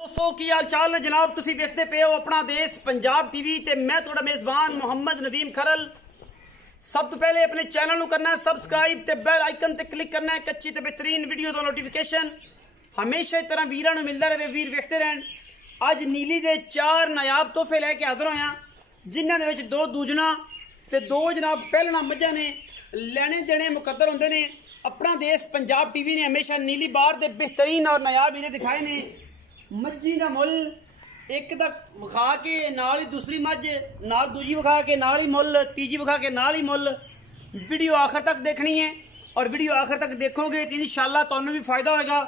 दोस्तों की हाल चाल है जनाब। तुसी देखते पे हो अपना देश पंजाब टीवी ते मैं थोड़ा मेजबान मोहम्मद नदीम खरल। सब तो पहले अपने चैनल ਨੂੰ करना है सबसक्राइब ते बेल आइकन ते क्लिक करना है कच्ची ते बेहतरीन वीडियो ਦਾ नोटिफिकेशन हमेशा इस तरह वीरां ਨੂੰ मिलता रहे। वीर वेखते रहन। ਅੱਜ नीली ਦੇ 4 नायाब तोहफे लेके हाजिर होया जिन्हां दे विच 2 दूजना ते 2 जनाब पहलना मज्जां ने। लेने देने मुकद्दर होंदे ने। अपना देश पंजाब टीवी ने हमेशा नीली बार दे बेहतरीन और नायाब हीरे दिखाए ने। मज्जी का मुल एक तक विखा के नाल ही दूसरी मझ नाल दूजी विखा के नाल ही मुल तीजी विखा के नाल ही मुल। वीडियो आखिर तक देखनी है और वीडियो आखिर तक देखोगे तो इंशाल्लाह तुहानू भी फायदा होगा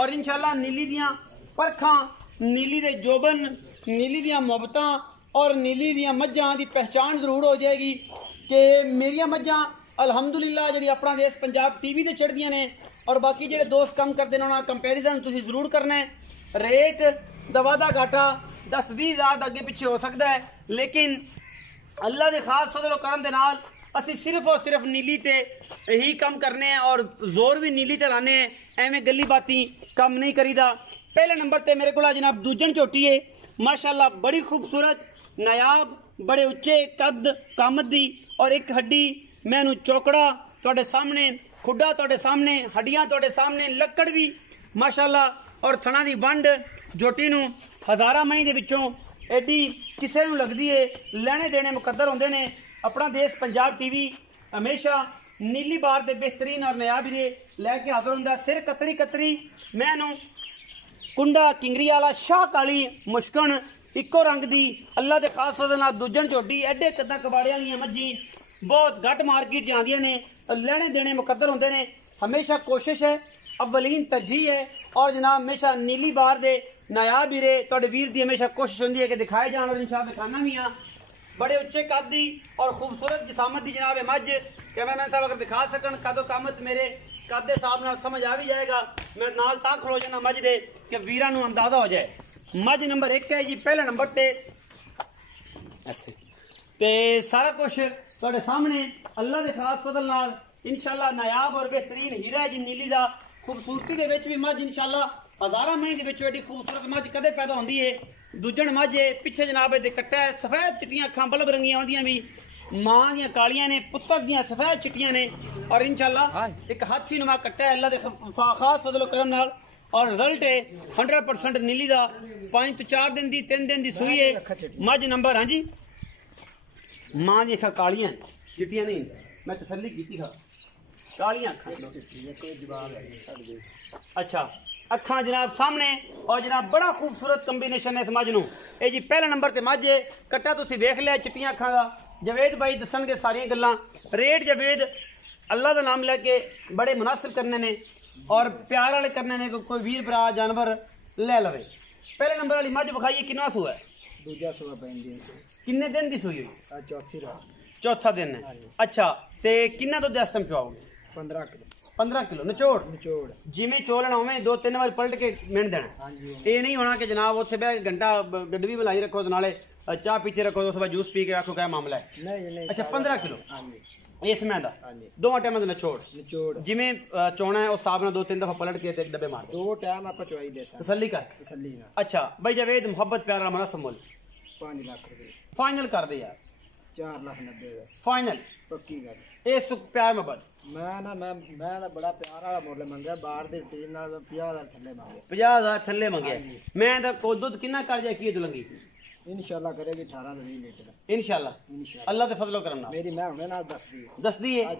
और इंशाल्लाह नीली दियां परखां नीली दे जोबन नीली दियां मुहब्बतां और नीली दियां मझां दी पहचान जरूर हो जाएगी कि मेरियां मझां अलहमदुलिल्लाह जी अपना देश पंजाब टीवी ते चढ़दियां ने। और बाकी जो दोस्त कम करते हैं उन्होंने कंपेरिजन तुसीं जरूर करना है। रेट दा वादा घाटा 10-20 हज़ार का अगे पिछे हो सकता है लेकिन अल्लाह के खास फजल करम दे नाल असी सिर्फ और सिर्फ नीली ते ही कम करने हैं और जोर भी नीली ते लाने हैं। एवें गली बाती कम नहीं करीदा। पहले नंबर ते मेरे को जनाब दूजन झोटी है माशाल्लाह बड़ी खूबसूरत नायाब बड़े उच्चे कद कामत दी और एक हड्डी मैनू चौकड़ा तुहाडे सामने खुडा तुहाडे सामने हड्डियां तुहाडे सामने लक्कड़ भी माशाल्लाह और थना दी वंड झोटी नू हज़ारा मई दे विचों एडी किसे नू लगदी है। लेने देने मुकद्दर होंदे ने। अपना देश पंजाब टीवी हमेशा नीली बार दे बेहतरीन और नायाब हीरे लैके हाजिर हुंदा। सिर कतरी कतरी मैनू कुंडा किंगरी वाला शाह काली मुश्कन इको रंग दी अल्लाह दे खास फजल नाल दूजन झोटी एडे कदा कबाड़े वाली मज्जी बहुत घट मार्केट जांदियां ने। लेने देने मुकद्दर होंदे ने। हमेशा कोशिश है अव्वलीन तरजीह है और जनाब हमेशा नीली बार दे नायाब हीरे तुहाडे वीर दी हमेशा कोशिश होंदी है कि दिखाए जान और इंशाअल्लाह दिखाना भी हाँ। बड़े उच्चे कद दी और खूबसूरत जिसामत दी जनाब मझ कैमरामैन साहब अगर दिखा सकन कदो कामत मेरे कद के हिसाब नाल समझ आ भी जाएगा। मैं नाल तां खलो जाना मझ दे कि वीरां नूं अंदाजा हो जाए। मझ नंबर 1 है जी पहले नंबर ते अच्छे ते सारा कुछ तुहाडे सामने अल्लाह दे खास फजल नाल इंशाअल्लाह नायाब और बेहतरीन हीरा है जी नीली दा। खूबसूरती दे विच भी मझ इंशाअल्लाह हज़ारा मई दे विच एडी खूबसूरत मझ कदे पैदा होंदी है। दूजन मझ है पिछे जनाब दे कट्टा है सफेद चिट्टियां अखां बल्ब रंगियां होंदियां भी मां दियां कालियां ने पुत्तर दियां सफेद चिट्टियां ने और इंशाअल्लाह एक हाथी नुमा कट्टा है अल्लाह दे खास फजल करम नाल और रिजल्ट है 100% नीली दा। 5 तो 4 दिन दी 3 दिन दी सूई है मझ नंबर हाँ जी मां दी अखां कालियां चिट्टियां नहीं मैं तसल्ली कीती था कालियां अच्छा अखा जनाब सामने और जनाब बड़ा खूबसूरत कंबीनेशन है इस मझ नूं। ये जी पहला नंबर ते मझ है कट्टा तुसीं देख लिया चिट्टियां अखा का। जवेद भाई दसणगे सारियां गल्लां। रेट जवेद अल्लाह का नाम लैके बड़े मुनासिब करने ने और प्यार वाले करने ने कोई वीर भरा जानवर ले लवे। पहले नंबर वाली मझ विखाइए कितना सूआ है? दूजा सूआ किन्ने दिन दी सूई हुई? चौथी रात चौथा दिन है। अच्छा ते किन्ना दुध इस टाइम चुआओगे? 15 किलो निचोड़ जिमें चोलना उवें 2-3 बार पलट के मिण देना। ये नहीं होना कि जनाब उत्थे बह घंटा गड्डी भी लाई रखो तो नाले चाह पीछे रखो तो सुबह जूस पी के आखो क्या मामला है। नहीं अच्छा 15 किलो इसमें दा 2 टाइम निचोड़ जिमें चोना है उस हिसाब नाल 2-3 दफा पलट के डब्बे मार 2 टाइम आप चुआई दे तसल्ली ना। अच्छा भाई जवेद मोहब्बत प्यार वाला मुनासिब मुल 5 लाख रुपए फाइनल कर दे यार 4,90,000 फाइनल पक्की गल। इस तो प्यार मोहब्बत मैं बड़ा प्यार वाला मुल मंगया बाहर दी टीम नाल 50,000 थल्ले मांगे 50,000 थल्ले मंगे। मैं दा को दुध कितना कर जाए की दुलंगी इंशाल्लाह करेगी 18-20 लीटर इंशाल्लाह अल्लाह दे फजलो करम नाल। मेरी मैं हुणे नाल दस दी है आज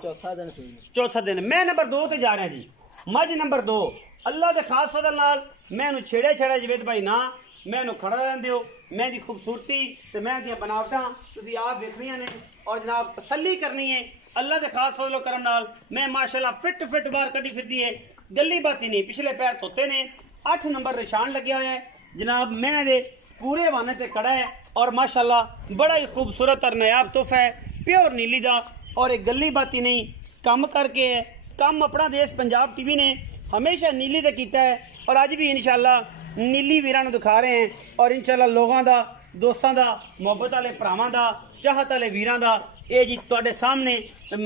चौथा दिन मैं नंबर 2 ते जा रहा जी मझ नंबर 2 अल्लाह दे खास फजल नाल मैनू छेड़े जवेद भाई ना मैनू खड़ा रहन दियो। मैं दी खूबसूरती ते मैं दी बनावटां तुसीं आप देखनियां ने और जनाब तसल्ली करनी है अल्लाह दे खास फजल करम नाल। मैं माशाल्लाह फिट बाहर कड्डी फिरदी है गली बाती नहीं पिछले पैर धोते ने 8 नंबर निशान लग्या होया है जनाब मैं दे पूरे वाने ते खड़ा है और माशाल्लाह बड़ा ही खूबसूरत और नायाब तोहफा है प्योर नीली दा और एक गली बाती नहीं कम करके है। कम अपना देश पंजाब टीवी ने हमेशा नीली ते कीता है और अज भी इंशाल्लाह नीली वीरां नूं दिखा रहे हैं और इंशाल्लाह लोगों का दोस्तों का मुहब्बत वाले भरावां का चाहत वाले वीरां का ये जी तुहाडे सामने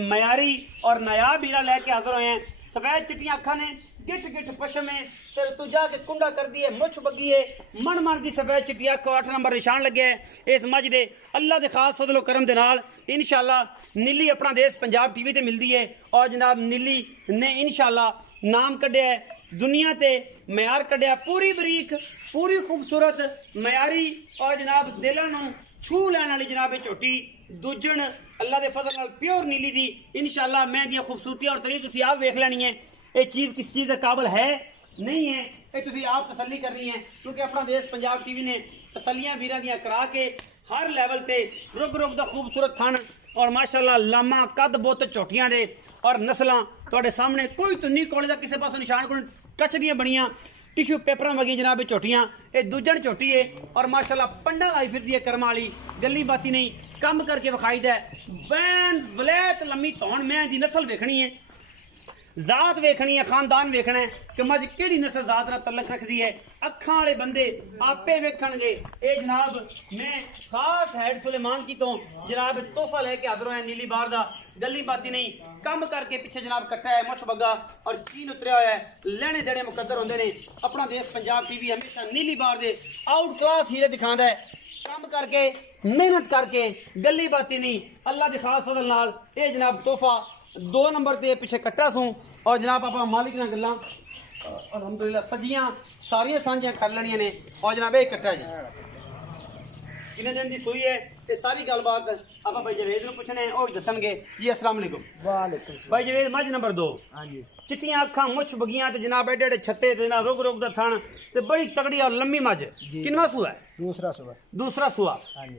मयारी और नायाब हीरा लैके हाजिर होए हैं। सफेद चिट्टियां अखां ने गिट गिट पशम है, सिर तू जाके कुंडा कर दिए, मुछ बगी है, मन मन की सफेद चिट्टी अख, 8 नंबर निशान लगे है इस मज दे। अल्लाह के खास फजलो करम दे नाल इंशाअल्लाह नीली अपना देश पंजाब टीवी ते मिलती है। और जनाब नीली ने इंशाअल्लाह नाम कढ़िया है, दुनिया ते मयार कढ़िया, पूरी बरीक पूरी खूबसूरत मयारी और जनाब दिलों नूं छू लैण वाली जनाब झोटी दूजण अल्लाह के फजल नाल प्योर नीली दी इंशाअल्लाह। मैं दी खूबसूरती और तरीक तुसीं आप वेख लैनी है, ये चीज़ किस चीज़ के काबिल है नहीं है, ये तुसीं आप तसल्ली करनी है, क्योंकि अपना देश पंजाब टीवी ने तसलियां वीरां दियां करा के हर लैवल ते रुग रुग दा खूबसूरत थन और माशाअल्लाह लामा कद बुत झोटियां दे और नस्लां तुहाडे सामने कोई तुन्नी कोले दा किसी पासों निशान कोई कच दियां बनियां टिश्यू पेपर वगी जनाब झोटियां, ये दूजन झोटी है और माशाअल्लाह पंडा लाई फिरदी है कर्म वाली, गली बाती नहीं कम करके विखाई दा बैन वलैत लम्मी धौन। मैं दी नस्ल वेखनी है, जात वेखनी है, खानदान वेखना है कि मज केड़ी नस्ल जात नाल तलक रखती है। अखां वाले बंदे आपे वेखणगे। ये जनाब मैं खास हैड सुलेमान की तो जनाब तोहफा लेके हाजिर होया नीली बार दा, गली बाती नहीं कम करके पिछे जनाब कट्टा है, मुछ बग्गा और चीन उतरिया हुआ है, लेने देने मुकद्दर होंदे ने। अपना देश पंजाब टीवी हमेशा नीली बार दे आउट क्लास हीरे दिखांदा है, कम करके मेहनत करके गली बाती नहीं अल्लाह के खास फजल नाल। ये जनाब तोहफा 2 नंबर ते पिछे कट्टा सूं और जनाब आप मालिक नाल गल्लां अलहमदुलिल्लाह सजियां सारियां सांझियां कर लैनियां ने। और जनाब ये कट्टा जी किन्ने दिन दी सूई है, ये सारी गलबात आप भाई जवेद नूं पुछने ओ दसणगे जी। अस्सलाम वालेकुम। वालेकुम सलाम। भाई जवेद मज नंबर 2। हां जी। चिट्टियां अखां मुछ बगियां ते जनाब एडे एडे छत्ते ते जनाब रुग रुग दा थण ते बड़ी तगड़ी और लंबी मज। किनवा सूआ है? दूसरा सुबह। दूसरा सूआ।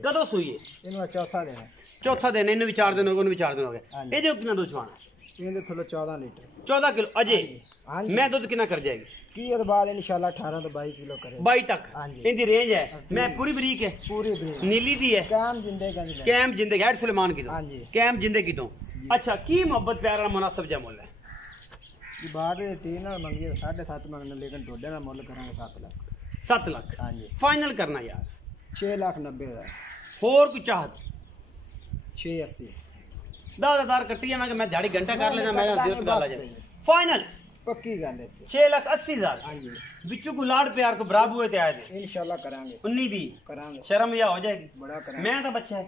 कदों सूई है? इनका चौथा दिन है। चौथा दिन, इन्हें भी 4 दिन हो गए, उन्हें भी 4 दिन हो गए। ये कितना दूध छुआना? इनके थोड़ा 14 लीटर। 14 किलो अजय मैं दूध कितना कर जाएगी? की बाद इंशाल्लाह 18 तो 22 किलो करे। 22 तक इनकी रेंज है। मैं पूरी बरीक है, पूरी बरीक नीली दी है। कैम जिंदगी कैम जिंदगी हैड सुलेमान की तो कैम जिंदगी तो अच्छा की मोहब्बत प्यार वाला मुनासिब जा मुल है? बाहर दे टीम ना मंगी 7.5 मंगने, लेकिन डोडे ना मुल करांगे 7 लाख। 7 लाख हां जी फाइनल करना यार। 6,90,000 और कोई चाहत? 680 10,000 कट्टी है। मैं दिहाड़ी घंटा कर लेना, मैं जरूरत गल आ जाए फाइनल पक्की गल है। 6,80,000 हां जी बिच्चू को लाड़ प्यार को बराबर हुए ते आए थे इंशाल्लाह करांगे। 19 भी करांगे, शर्म या हो जाएगी बड़ा करांगे। मैं तो बच्चा है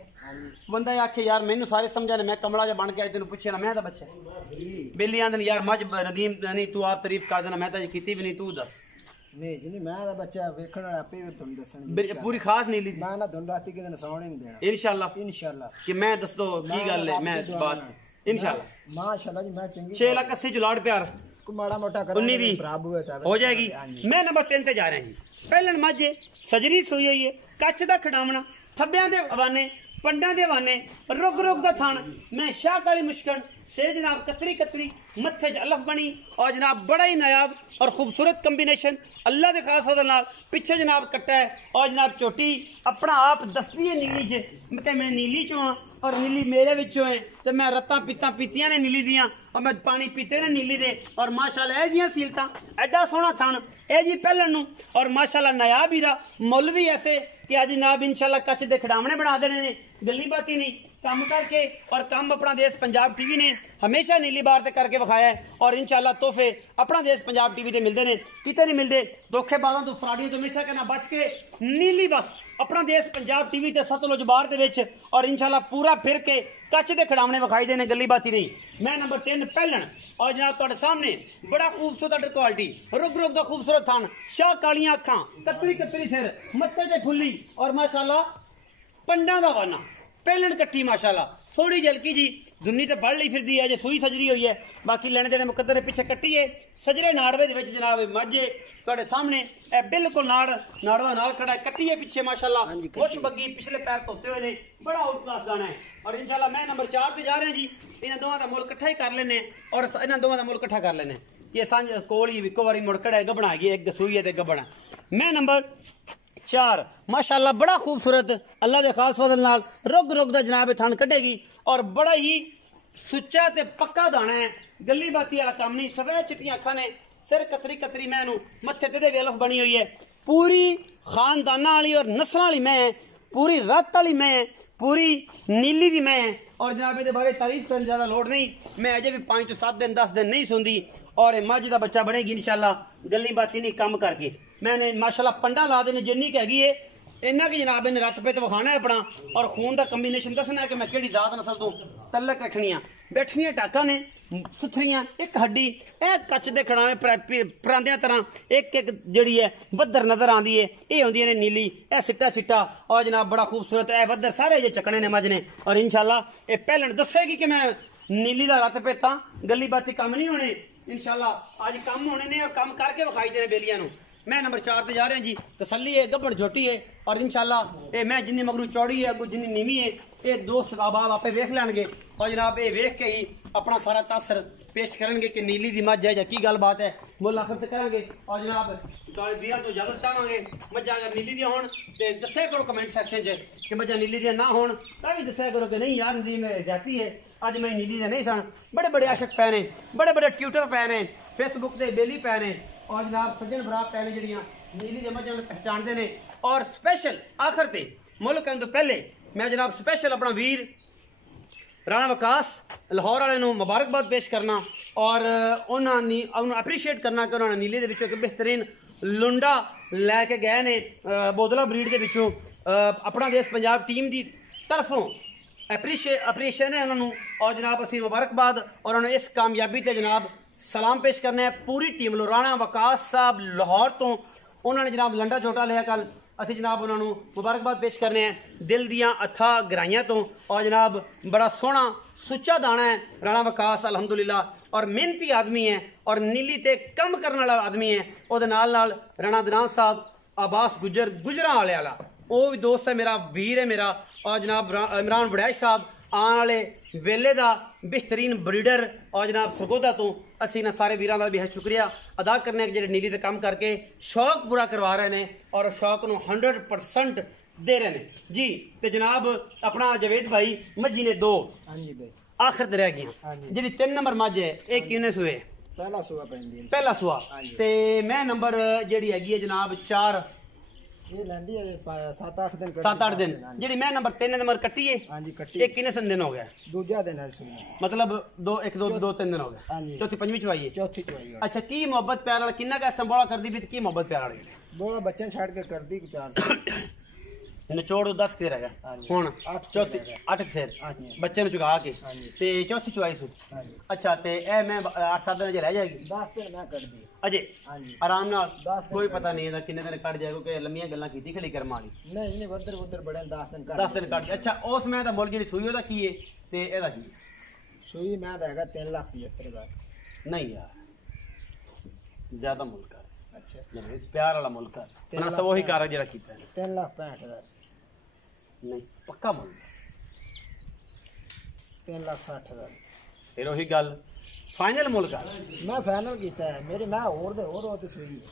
बंदा आखे यार मैनू सारे समझा ने, मैं कमला जा बन के आए तेन पूछे ना, मैं तो बच्चा है बेली आंदन यार मज नदीम नहीं तू आप तारीफ कर देना, मैं तो कीती भी नहीं, तू दस। नहीं जी मैं तो बच्चा वेखण वाला आपे भी तुम दसण पूरी खास नहीं ली मैं ना धुन राती के दिन सौण ही नहीं देना इंशाल्लाह। इंशाल्लाह कि मैं दस दो की गल है, मैं बात इंशाल्लाह माशाल्लाह जी मैं चंगी 6,80,000 जो लाड़ प्यार को माड़ा मोटा कर 19 भी हो जाएगी। मैं नंबर 3 ते जा रहा जी। पहले मझे सजरी सूई हुई है, कच्च दा खड़ावना, थब्बियां दे हवाने, पंडा दे हवाने, रुग रुग दा थान। मैं शाह काली मुश्कन से जनाब कतरी कतरी मत्थे च अलफ बनी और जनाब बड़ा ही नायाब और खूबसूरत कम्बिनेशन अल्लाह के खास फजल नाल। पिछे जनाब कट्टा है और जनाब चोटी अपना आप दसती है नीली च। मैं नीली चो हाँ और नीली मेरे विचों है, तो मैं रत्ता पीता पीतियां ने नीली दियां और मैं पानी पीते ने नीली दे। और माशाल्लाह ए जियां सीलतां एडा सोहना थन ए जी पहलन नूं और माशाल्लाह नायाब हीरा मुल भी ऐसे कि अज जनाब इंशाल्लाह कच्च दे खिडावने बना देने ने। गली बाती नहीं कम करके और कम अपना देश पंजाब टीवी ने हमेशा नीली बार ते करके विखाया है और इंशाल्लाह तोहफे अपना देश पंजाब टीवी ते मिलते हैं, किते नहीं मिलते। धोखेबाजां तो फ्राडियों तो हमेशा कहना बच के नीली बस अपना देश पंजाब टीवी ते सतलुज बार दे विच और इंशाल्लाह पूरा फिर के कच्च दे खिडावने विखाई देने, गली बाती नहीं। मैं नंबर 3 पहलन और जनाब तुहाडे सामने बड़ा खूबसूरत क्वालिटी रुग रुग दा खूबसूरत थान, शाह कालियां अखां, कतरी कतरी सिर, मत्थे ते फुल्ली और माशाल्लाह पंडा दा वाना पहलन कट्टी माशाल्लाह थोड़ी जलकी जी दुन्नी तो बढ़ ली फिरदी है, जो सूई सजरी हुई है। बाकी लेने देने मुकद्दर पिछे कट्टी है सजरे नाड़वे दे विच जनाब मझे तुहाडे सामने ए बिल्कुल नाड़वा नाल खड़ा है, कट्टी है पिछे माशाल्लाह कुछ बग्गी पिछले पैर धोते हुए ने, बड़ा आउट क्लास गाना है। और इंशाल्लाह मैं नंबर 4 ते जा रहे हैं जी। इन्हां दोवां दा मुल इकट्ठा ही कर लेने और इन्हां दोवां दा मुल इकट्ठा कर लेने। ये सांझ कोल ही इको बारी मुड़कड़ है गबना गई, एक सूई है ते गबना। मैं नंबर 4 माशाल्लाह बड़ा खूबसूरत अल्लाह के खास फजल नाल रुग रुग दा जनाब थन कटेगी और बड़ा ही सुच्चा ते पक्का दाना है, गली बाती वाला काम नहीं। सफेद चिट्टियां अखां ने, सिर कतरी कतरी मैनू मत्थे ते वेलफ बनी हुई है, पूरी खानदाना वाली और नस्लां वाली मैं, पूरी रत वाली मैं, पूरी नीली दी मैं और जनाब ये बारे तारीफ करने ज़्यादा लोड़ नहीं, मैं अजे भी 5 तो 7 दिन 10 दिन नहीं सुनती और मझ का बच्चा बनेगी इंशाल्लाह गली बाती नहीं कम करके। मैंने माशाल्लाह पंडा ला देने जिन्नी हैगी है इन्ना कि जनाब इन्हें रत पे तो विखाना है अपना और खून का कंबीनेशन दसना है कि मैं किहड़ी जात नस्ल तो तलक रखनियां। बैठनियां टाका ने सुथरियां, एक हड्डी ए कच दे खड़ावे परांदियां तरह एक एक जड़ी है बदर नजर आती है। ये होंदी ने नीली, ए सिट्टा चिट्टा और जनाब बड़ा खूबसूरत ए बदर सारे ये चकने ने मज ने। और इंशाल्लाह ये पहलन दसेगी कि मैं नीली का रत पेता गली बाती कम नहीं होने, इंशाल्लाह आज कम होने ने और कम करके विखाई देने बेलियां नूं। मैं नंबर 4 ते जा रहा जी, तसली है गब्बड़ झोटी है और इंशाल्लाह ये मैं जिन्नी मगरू चौड़ी है अगू जिन्नी नीवी है ये दो सबाब आपे वेख लैणगे और जनाब ये वेख के ही अपना सारा तासर पेश करेंगे कि नीली दी मझ है या की गल बात है मुल आखिर तक करेंगे। और जनाब बीरा तो इजाजत चाहांगे मझा अगर नीली दी होण ते दस्या करो कमेंट सैक्शन च कि मझा नीली दी ना होण तां भी दस्या करो कि नहीं यार नदीम जाती है अज मैं नीली दे नहीं सन। बड़े बड़े आशक पै ने, बड़े बड़े ट्विटर पै ने, फेसबुक से बेली पै ने और जनाब सज्जन भरा पै ने जड़ियां नीली दे मझां पहचानते ने। और स्पेशल आखिर ते मुल्क कहने तो पहले मैं जनाब स्पेशल अपना वीर राणा वकास लाहौर वाले नूं मुबारकबाद पेश करना और उन्होंने अप्रीशिएट करना कि उन्होंने नीले दे विचों एक बेहतरीन लुंडा लैके गए ने बोदला ब्रीड दे विचों अपना देश पंजाब टीम की तरफों अप्रीशिएशन है उन्होंने। और जनाब असी मुबारकबाद और उन्होंने इस कामयाबी ते जनाब सलाम पेश करने हैं पूरी टीम लो। राणा वकास साहब लाहौर तो उन्होंने जनाब लंडा छोटा लिया कल असी जनाब उन्होंने मुबारकबाद पेश करने हैं दिल दियां अथा गराइयां तो। और जनाब बड़ा सोहना सुच्चा दाना है राणा वकास अल्हम्दुलिल्लाह और मेहनती आदमी है और नीली ते कम करने वाला आदमी है। और नाल नाल राणा दनान साहब अब्बास गुजरा वाले वाला वो भी दोस्त है मेरा, वीर है मेरा। और जनाब इमरान वड़ैश साहब आने वाले वेले का बेहतरीन ब्रीडर और जनाब सरगोदा तो असी ना सारे वीरों का भी है शुक्रिया अदा करने जो नीली से काम करके शौक पूरा करवा रहे हैं और शौक को 100% दे रहे हैं जी। तो जनाब अपना जवेद भाई मझी ने 2 आखिर ते रह गई जी 3 नंबर मझ है एक किन्ने सूए पहला सुआ ते मैं नंबर जी है जनाब 4 7-8 दिन जी मैं नंबर 3 नंबर कट्टी है एक किन्ने दिन हो गया दूजा दिन है मतलब 2-3 दिन हो गए चौथी पंजवीं चुवाई है चौथी चुवाई। अच्छा की मोहब्बत प्यार वाला किन्ना का संभाला कर दी भी की मोहब्बत प्यार वाली बोला बच्चे छाड़ के कर दी 4 निचोड़ 10 के रहेगा हुन चौथी 8 सेर बच्चे ने चुका के ते चौथी चुवाई सु। अच्छा ते ए मैं 8-7 दिन रह जाएगी 10 दिन मैं कर दी अजे आराम नाल कोई पता नहीं है किन्ने दिन कट जाएगा कि लम्मियां गल्लां कीती खली करम वाली नहीं उधर बड़े 10 दिन कट। अच्छा उस मैं दा मुल जेडी सुई ओदा की है ते एदा की सुई मैं दा हैगा 3,75,000 नहीं यार ज्यादा मुल्क है। अच्छा प्यार वाला मुल्क है ना सब वही कार जेड़ा कीता है 3,65,000 नहीं पक्का मुल 3,60,000 फिर वही गल फाइनल मुल्क है मैं फाइनल कीता है मेरी मैं और दे और होती सुई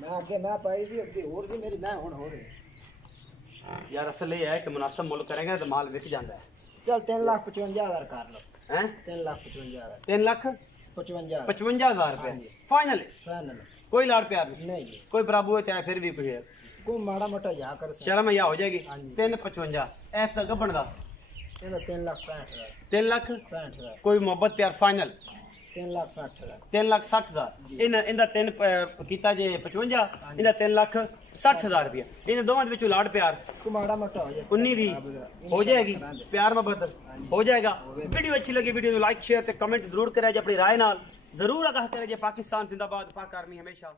मैं आगे मैं पाई सी अगे और सी मेरी मैं हुन हो रही यार असल ये है कि मुनासिब मुल्क करेंगे तो माल विक जाता है। चल 3,55,000 कर लो हैं 3,55,000 3,55,000 रुपए फाइनल कोई लाड़ प्यार नहीं कोई बराबू है चाहे फिर भी कुछ को माड़ा मोटा या कर शर्म या हो जाएगी 3,55,000 ऐसा गबन दा 3,65,000 3,65,000 कोई मोहब्बत प्यार फाइनल 3,60,000 3,60,000 इनका 3 कीता जे 55 इनका 3,60,000 रुपया इन दोवां दे विचों लाड़ प्यार को माड़ा मोटा हो जाए 19 भी हो जाएगी प्यार मोहब्बत हो जाएगा। वीडियो अच्छी लगी वीडियो को लाइक शेयर ते कमेंट जरूर करें अपनी राय नाल जरूर आगाह करें। पाकिस्तान जिंदाबाद पाक आर्मी हमेशा